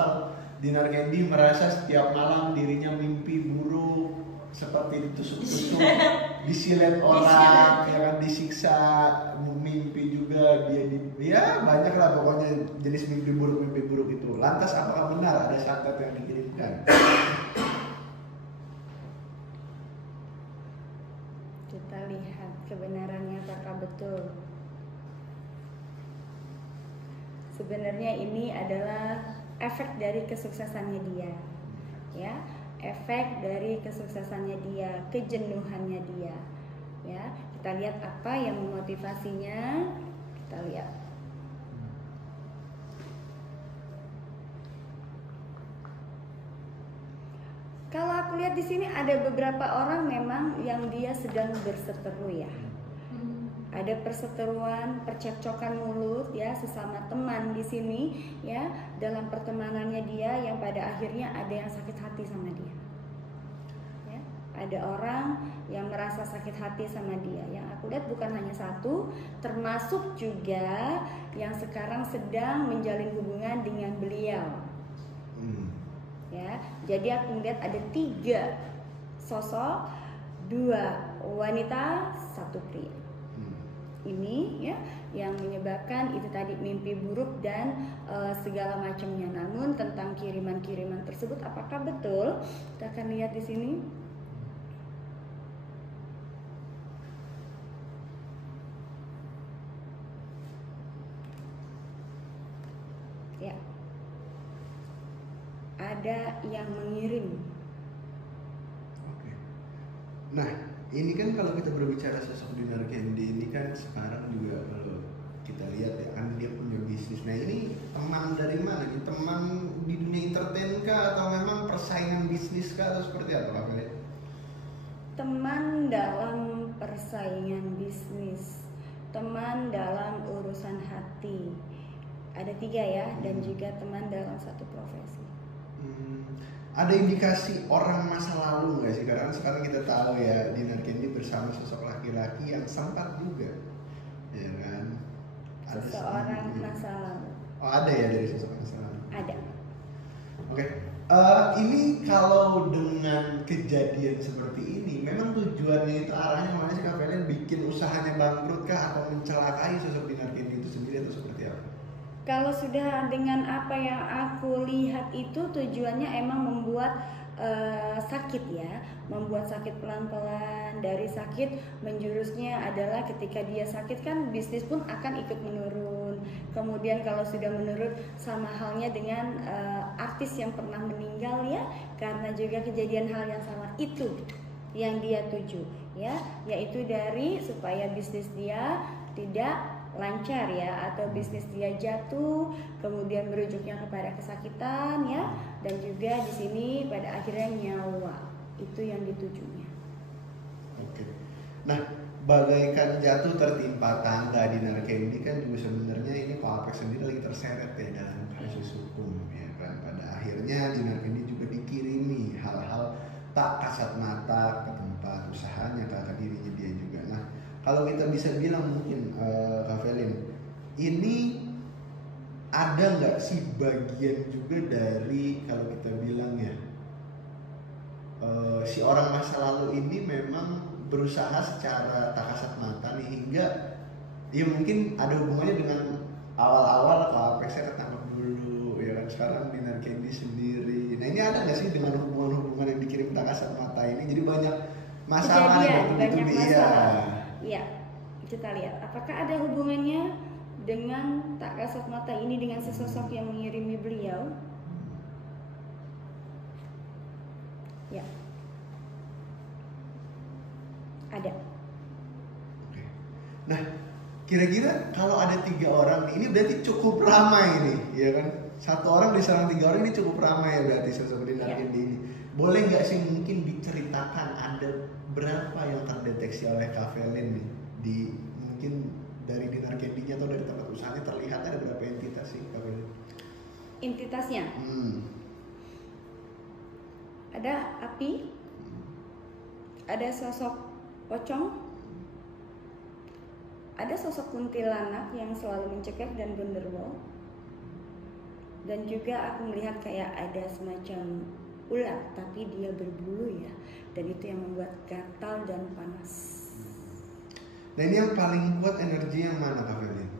misal Dinar Candy merasa setiap malam dirinya mimpi buruk, seperti ditusuk-tusuk, disilet orang, ya kan, disiksa, mimpi juga ya banyak lah pokoknya jenis mimpi buruk itu. Lantas apakah benar ada santet yang dikirimkan? Kita lihat kebenarannya apakah betul. Sebenarnya ini adalah efek dari kesuksesannya dia, ya, efek dari kesuksesannya dia, kejenuhannya dia, ya. Kita lihat apa yang memotivasinya. Kita lihat. Kalau aku lihat di sini ada beberapa orang memang yang dia sedang berseteru, ya. Ada perseteruan, percekcokan mulut, ya, sesama teman di sini, ya, dalam pertemanannya dia yang pada akhirnya ada yang sakit hati sama dia. Ya, ada orang yang merasa sakit hati sama dia. Yang aku lihat bukan hanya satu, termasuk juga yang sekarang sedang menjalin hubungan dengan beliau. Ya, jadi aku melihat ada 3 sosok, 2 wanita, 1 pria. Ini, ya, yang menyebabkan itu tadi mimpi buruk dan segala macamnya. Namun tentang kiriman-kiriman tersebut apakah betul? Kita akan lihat di sini. Ya. Ada yang mengirim. Oke. Nah, ini kan kalau kita berbicara sosok Dinar Candy ini kan sekarang juga kalau kita lihat ya kan dia punya bisnis. Nah, ini teman dari mana? Teman di dunia entertain kah atau memang persaingan bisnis kah atau seperti apa Kak Felin? Teman dalam persaingan bisnis, teman dalam urusan hati. Ada 3 ya, dan juga teman dalam satu profesi. Ada indikasi orang masa lalu nggak sih? Karena sekarang kita tahu ya Dinar Candy bersama sosok laki-laki yang sempat juga, ya kan? Ada Seseorang masa lalu. Oh, ada ya dari sosok masa lalu? Ada. Oke. Ini kalau dengan kejadian seperti ini, memang tujuannya itu arahnya mana sih Kak Felin? Bikin usahanya bangkrut kah atau mencelakai sosok Dinar Candy itu sendiri atau seperti apa? Kalau sudah dengan apa yang aku lihat itu tujuannya emang membuat sakit, ya, membuat sakit pelan-pelan. Dari sakit menjurusnya adalah ketika dia sakit kan bisnis pun akan ikut menurun. Kemudian kalau sudah menurun sama halnya dengan artis yang pernah meninggal, ya, karena juga kejadian hal yang sama itu yang dia tuju, ya, yaitu dari supaya bisnis dia tidak lancar, ya, atau bisnis dia jatuh kemudian merujuknya kepada kesakitan, ya, dan juga di sini pada akhirnya nyawa itu yang ditujunya. Oke. Nah, bagaikan jatuh tertimpa tangga Dinar Candy kan juga sebenarnya ini Pak Apex sendiri lagi terseret ya dalam kasus hukum, ya kan. Pada akhirnya Dinar Candy juga dikirimi hal-hal tak kasat mata ke tempat usahanya, ke dirinya dia juga. Nah, kalau kita bisa bilang mungkin Kak Felin, ini ada nggak sih bagian juga dari kalau kita bilang ya si orang masa lalu ini memang berusaha secara tak kasat mata nih hingga ya mungkin ada hubungannya dengan awal-awal Kak Apex ketangkap dulu, ya kan, sekarang Dinar Candy sendiri. Nah, ini ada nggak sih dengan hubungan-hubungan yang dikirim tak kasat mata ini jadi banyak masalah Kejadian, banyak masalah. Iya. Ya, kita lihat apakah ada hubungannya dengan tak kasat mata ini dengan sesosok yang mengirimi beliau. Ya, ada. Oke. Nah, kira-kira kalau ada 3 orang ini berarti cukup ramai ini, ya kan? 1 orang diserang 3 orang ini cukup ramai ya berarti sosok Dinar Candy ini. Boleh nggak sih mungkin diceritakan ada berapa yang terdeteksi oleh Kak Felin nih di mungkin dari Dinar Candy-nya atau dari tempat usahanya terlihat ada berapa entitas sih Kak Felin? Entitasnya ada api, ada sosok pocong, ada sosok kuntilanak yang selalu mencekik dan genderuwo, Dan juga aku melihat kayak ada semacam ular tapi dia berbulu ya, dan itu yang membuat gatal dan panas. Nah ini yang paling kuat energi yang mana Kak Felin?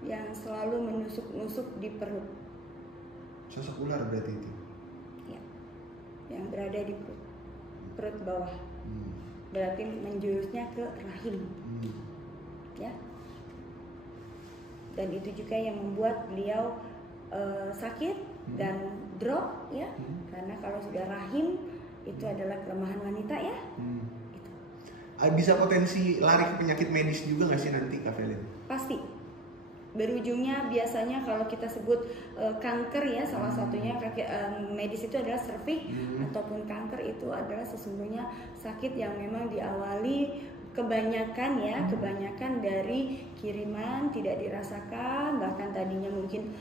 Yang selalu menusuk-nusuk di perut. Sosok ular berarti itu? Ya, yang berada di perut bawah. Berarti menjurusnya ke rahim. Ya. Dan itu juga yang membuat beliau sakit dan drop ya. Karena kalau sudah rahim itu adalah kelemahan wanita ya. Itu. Bisa potensi lari ke penyakit medis juga nggak sih nanti Kak Felin? Pasti. Berujungnya biasanya kalau kita sebut kanker ya, salah satunya medis itu adalah serviks ataupun kanker itu adalah sesungguhnya sakit yang memang diawali kebanyakan dari kiriman, tidak dirasakan, bahkan tadinya mungkin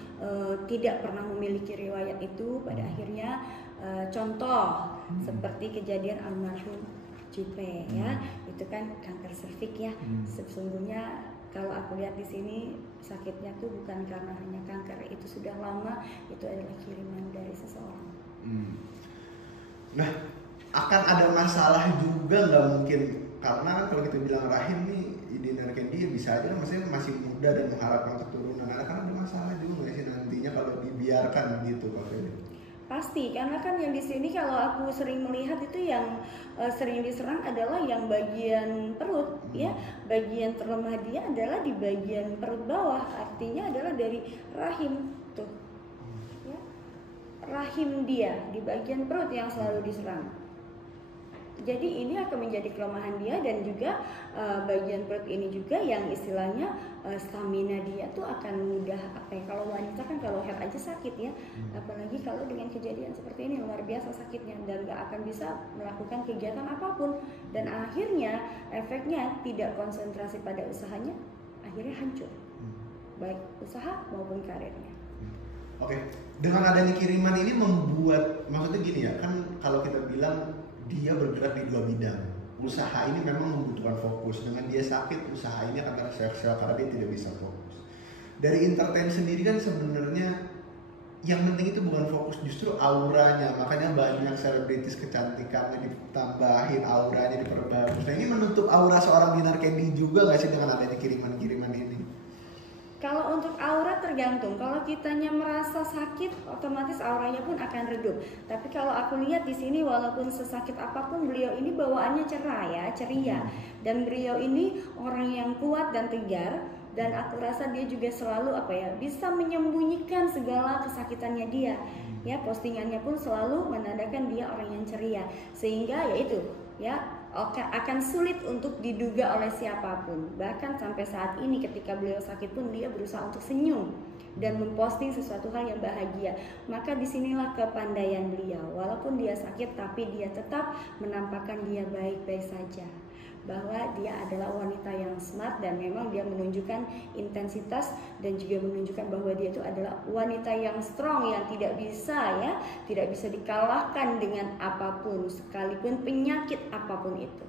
tidak pernah memiliki riwayat itu, pada akhirnya contoh seperti kejadian almarhum Jupe ya, itu kan kanker serviks ya. Sesungguhnya kalau aku lihat di sini sakitnya tuh bukan karena hanya kanker, itu sudah lama, itu adalah kiriman dari seseorang. Nah, akan ada masalah juga nggak mungkin, karena kalau kita bilang rahim nih Dinner Candy ya bisa aja, maksudnya masih muda dan mengharapkan keturunan, akan ada masalah juga nggak sih nantinya kalau dibiarkan gitu Kak Felin? Pasti, karena kan yang di sini kalau aku sering melihat itu yang sering diserang adalah yang bagian perut ya, bagian terlemah dia adalah di bagian perut bawah, artinya adalah dari rahim tuh ya. Rahim dia di bagian perut yang selalu diserang. Jadi ini akan menjadi kelemahan dia, dan juga bagian perut ini juga yang istilahnya stamina dia tuh akan mudah kalau wanita kan kalau haid aja sakit ya, apalagi kalau dengan kejadian seperti ini luar biasa sakitnya dan gak akan bisa melakukan kegiatan apapun, dan akhirnya efeknya tidak konsentrasi pada usahanya, akhirnya hancur baik usaha maupun karirnya. Oke, dengan adanya kiriman ini membuat, maksudnya gini ya, kan kalau kita bilang dia bergerak di dua bidang. Usaha ini memang membutuhkan fokus. Dengan dia sakit, usaha ini akan tersel-sel karena dia tidak bisa fokus. Dari entertain sendiri kan sebenarnya yang penting itu bukan fokus, justru auranya. Makanya banyak selebritis kecantikannya ditambahin, auranya diperbagus. Nah ini menutup aura seorang Dinner Candy juga nggak sih dengan adanya kiriman-kiriman ini? Kalau untuk aura tergantung. Kalau kitanya merasa sakit, otomatis auranya pun akan redup. Tapi kalau aku lihat di sini, walaupun sesakit apapun, beliau ini bawaannya cerah ya, ceria. Dan beliau ini orang yang kuat dan tegar. Dan aku rasa dia juga selalu bisa menyembunyikan segala kesakitannya dia. Ya, postingannya pun selalu menandakan dia orang yang ceria. Sehingga yaitu ya akan sulit untuk diduga oleh siapapun. Bahkan sampai saat ini ketika beliau sakit pun dia berusaha untuk senyum dan memposting sesuatu hal yang bahagia. Maka disinilah kepandaian beliau. Walaupun dia sakit tapi dia tetap menampakkan dia baik-baik saja, bahwa dia adalah wanita yang smart dan memang dia menunjukkan intensitas dan juga menunjukkan bahwa dia itu adalah wanita yang strong, yang tidak bisa dikalahkan dengan apapun, sekalipun penyakit apapun itu.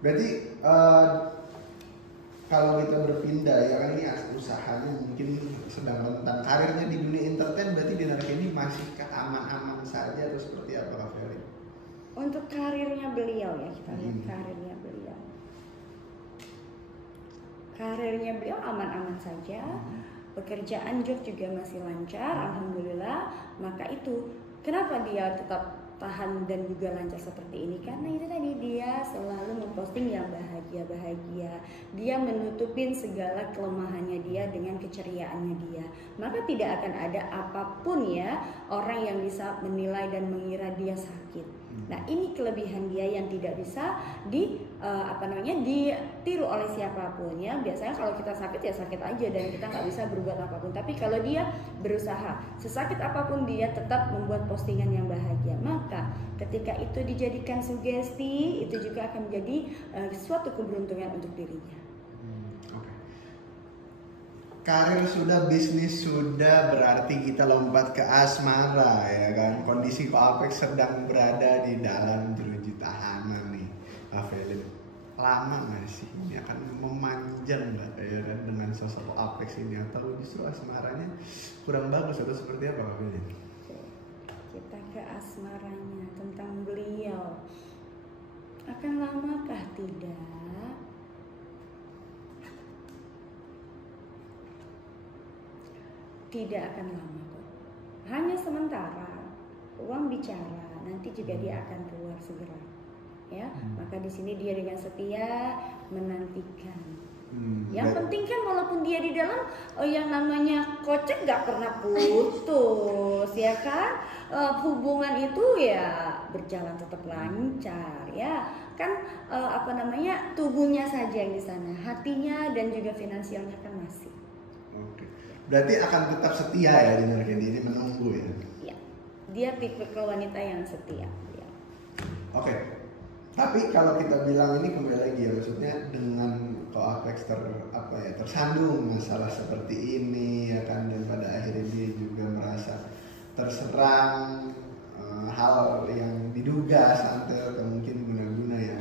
Berarti kalau kita berpindah ya kan, ini usahanya mungkin sedang tentang karirnya di dunia entertain, berarti Dinner Candy masih aman-aman saja atau seperti apa Kak Felin? Untuk karirnya beliau ya, kita lihat karirnya beliau. Karirnya beliau aman-aman saja. Pekerjaan job juga masih lancar, alhamdulillah. Maka itu kenapa dia tetap tahan dan juga lancar seperti ini, karena itu tadi dia selalu memposting yang bahagia-bahagia. Dia menutupin segala kelemahannya dia dengan keceriaannya dia. Maka tidak akan ada apapun ya orang yang bisa menilai dan mengira dia sakit. Nah ini kelebihan dia yang tidak bisa ditiru oleh siapapun ya. Biasanya kalau kita sakit ya sakit aja dan kita nggak bisa berbuat apapun. Tapi kalau dia berusaha, sesakit apapun dia tetap membuat postingan yang bahagia. Maka ketika itu dijadikan sugesti, itu juga akan menjadi suatu keberuntungan untuk dirinya. Karir sudah, bisnis sudah, berarti kita lompat ke asmara ya kan. Kondisi Ko Apex sedang berada di dalam jeruji tahanan nih Kak Felin. lama nggak sih? Ini akan memanjang nggak ya kan dengan sosok Apex ini, atau justru asmaranya kurang bagus atau seperti apa Kak Felin? Kita ke asmaranya, tentang beliau. Akan lamakah? Tidak. Tidak akan lama kok. Hanya sementara. Uang bicara, nanti juga dia akan keluar segera. Ya, maka di sini dia dengan setia menantikan. Yang penting kan walaupun dia di dalam yang namanya kocek nggak pernah putus, ya kan? Hubungan itu ya berjalan tetap lancar, ya kan? Tubuhnya saja yang di sana, hatinya dan juga finansialnya kan masih. Oke. Berarti akan tetap setia ya Dinar Candy ini, menunggu ya? Iya, dia tipe wanita yang setia. Ya. Oke. Tapi kalau kita bilang ini kembali lagi ya, maksudnya dengan Apex tersandung masalah seperti ini ya kan, dan pada akhirnya dia juga merasa terserang hal yang diduga santet atau mungkin guna-guna ya.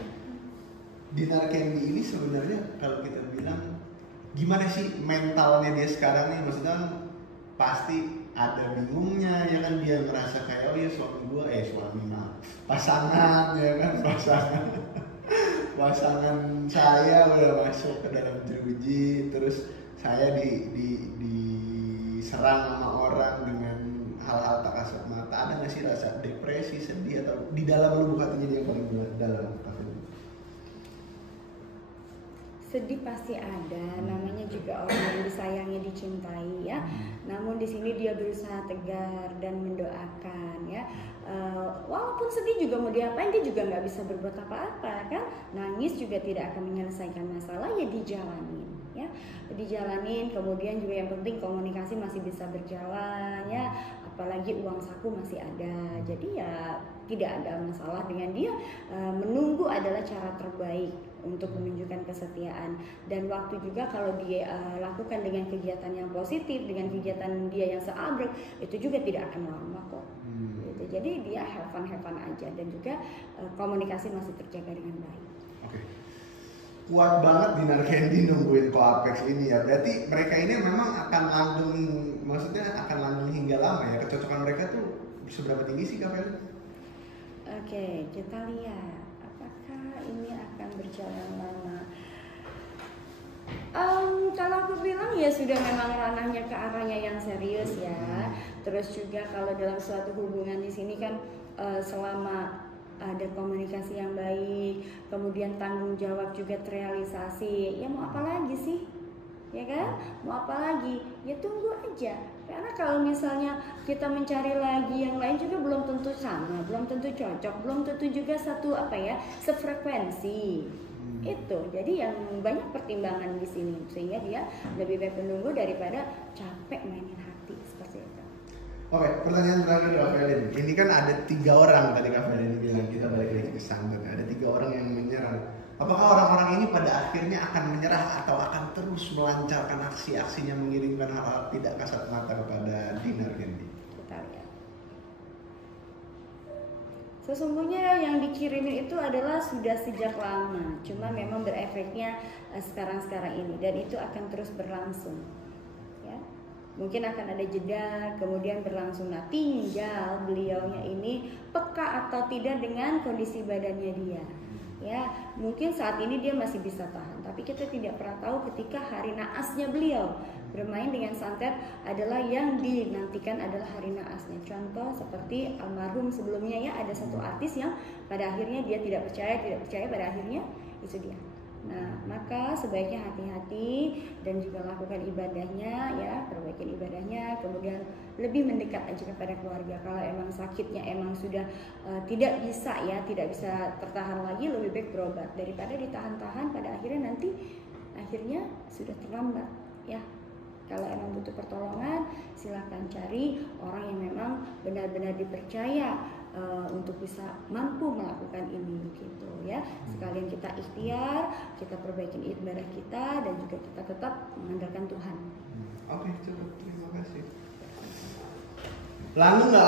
Dinar Candy ini sebenarnya kalau kita bilang gimana sih mentalnya dia sekarang nih, maksudnya pasti ada bingungnya ya kan, dia ngerasa kayak oh ya pasangan ya kan, pasangan saya udah masuk ke dalam jeruji, terus saya diserang sama orang dengan hal-hal tak kasat mata. Ada nggak sih rasa depresi, sedih, atau di dalam lubuk hatinya dia paling dalam? Sedih pasti ada, namanya juga orang yang disayangi, dicintai ya. Namun di sini dia berusaha tegar dan mendoakan ya. Walaupun sedih juga mau diapain, dia juga nggak bisa berbuat apa-apa kan. Nangis juga tidak akan menyelesaikan masalah, ya dijalanin ya. Dijalanin, kemudian juga yang penting komunikasi masih bisa berjalan ya. Apalagi uang saku masih ada, jadi ya tidak ada masalah dengan dia. Menunggu adalah cara terbaik untuk menunjukkan kesetiaan, dan waktu juga kalau dia lakukan dengan kegiatan yang positif, dengan kegiatan dia yang seabrek, itu juga tidak akan lama kok. Gitu. Jadi dia have fun aja, dan juga komunikasi masih terjaga dengan baik. Oke. Kuat banget Dinar Candy nungguin Apex ini ya. Berarti mereka ini memang akan langgeng, maksudnya akan langgeng hingga lama ya. Kecocokan mereka tuh seberapa tinggi sih Kak Felin? Oke, kita lihat apakah ini akan berjalan lama. Kalau aku bilang ya sudah memang ranahnya ke arahnya yang serius ya. Terus juga kalau dalam suatu hubungan di sini kan selama ada komunikasi yang baik, kemudian tanggung jawab juga terrealisasi, ya mau apa lagi sih? Ya kan? Mau apa lagi? Ya tunggu aja. Karena kalau misalnya kita mencari lagi yang lain juga belum tentu sama, belum tentu cocok, belum tentu juga sefrekuensi. Itu. Jadi yang banyak pertimbangan di sini, sehingga dia lebih baik menunggu daripada capek mainin hati seperti itu. Oke, pertanyaan terakhir Kak Felin. Ini kan ada 3 orang tadi Kak Felin bilang, kita balik lagi ke santet. Ada 3 orang yang menyerang. Apakah orang-orang ini pada akhirnya akan menyerah atau akan terus melancarkan aksi-aksinya, mengirimkan hal-hal tidak kasat mata kepada Dinar Candy? Kita lihat. Sesungguhnya yang dikirimin itu adalah sudah sejak lama, cuma memang berefeknya sekarang-sekarang ini, dan itu akan terus berlangsung. Ya, mungkin akan ada jeda, kemudian berlangsung. Nah, tinggal beliaunya ini peka atau tidak dengan kondisi badannya dia. Ya, mungkin saat ini dia masih bisa tahan, tapi kita tidak pernah tahu ketika hari naasnya beliau. Bermain dengan santet adalah yang dinantikan adalah hari naasnya. Contoh seperti almarhum sebelumnya ya, ada satu artis yang pada akhirnya dia tidak percaya, pada akhirnya itu dia. Nah, maka sebaiknya hati-hati dan juga lakukan ibadahnya ya, perbaikin ibadahnya, kemudian lebih mendekat aja kepada keluarga. Kalau emang sakitnya emang sudah tidak bisa tertahan lagi, lebih baik berobat daripada ditahan-tahan pada akhirnya sudah terlambat ya. Kalau emang butuh pertolongan, silahkan cari orang yang memang benar-benar dipercaya untuk bisa mampu melakukan ini gitu ya. Sekalian kita ikhtiar, kita perbaikin ibadah kita, dan juga kita tetap mengandalkan Tuhan. Oke, cukup. Terima kasih. Lalu nggak